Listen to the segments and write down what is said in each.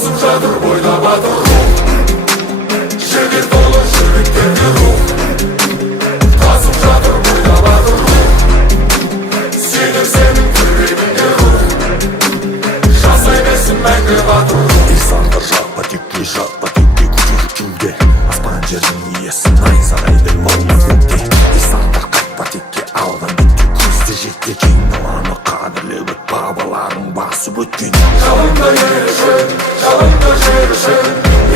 Basıp çadır boylamadı ruh. Şehir dolu şirketli ruh. Basıp çadır boylamadı ruh. Sinir senin yüreğinde ruh. Şans eylesin мәңгі батыр рух. İnsanlar жаппа текке күші жүкілге аспан жердің иесі найзағайдай болмақ өкте. İnsanlar қаппа текке алған бетке көзді жетті кең даланы қадірлеп өт бабаларың басып өткен. Жалында ер үшін, жалында жер үшін,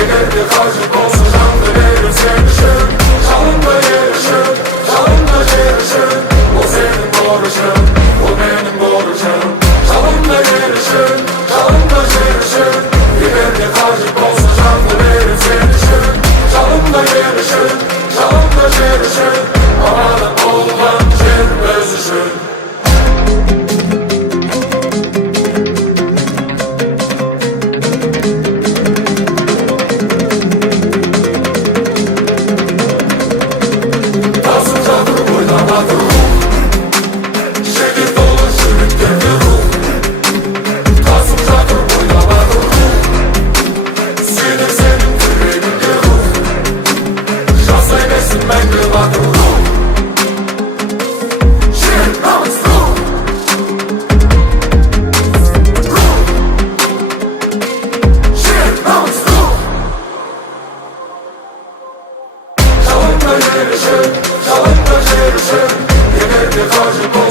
егер де қажет болса жанды берем сен үшін. Жалында ер үшін, жалында жер үшін, ол сенің борышың, ол менің борышым. Жалында ер үшін, жалында жер үшін, егер де қажет болса жанды берем сен үшін. Жалында ер үшін, жалында жер үшін, аманат болған жер біз үшін. Şehir dolu şirketli ruh. Basıp çadır boylamadı ruh. Sinir senin yüreğinde ruh. Şans eylesin мәңгі батыр рух. Жер намыс рух. Жер намыс рух. Жалында ер үшін, жалында жер үшін, егер де қажет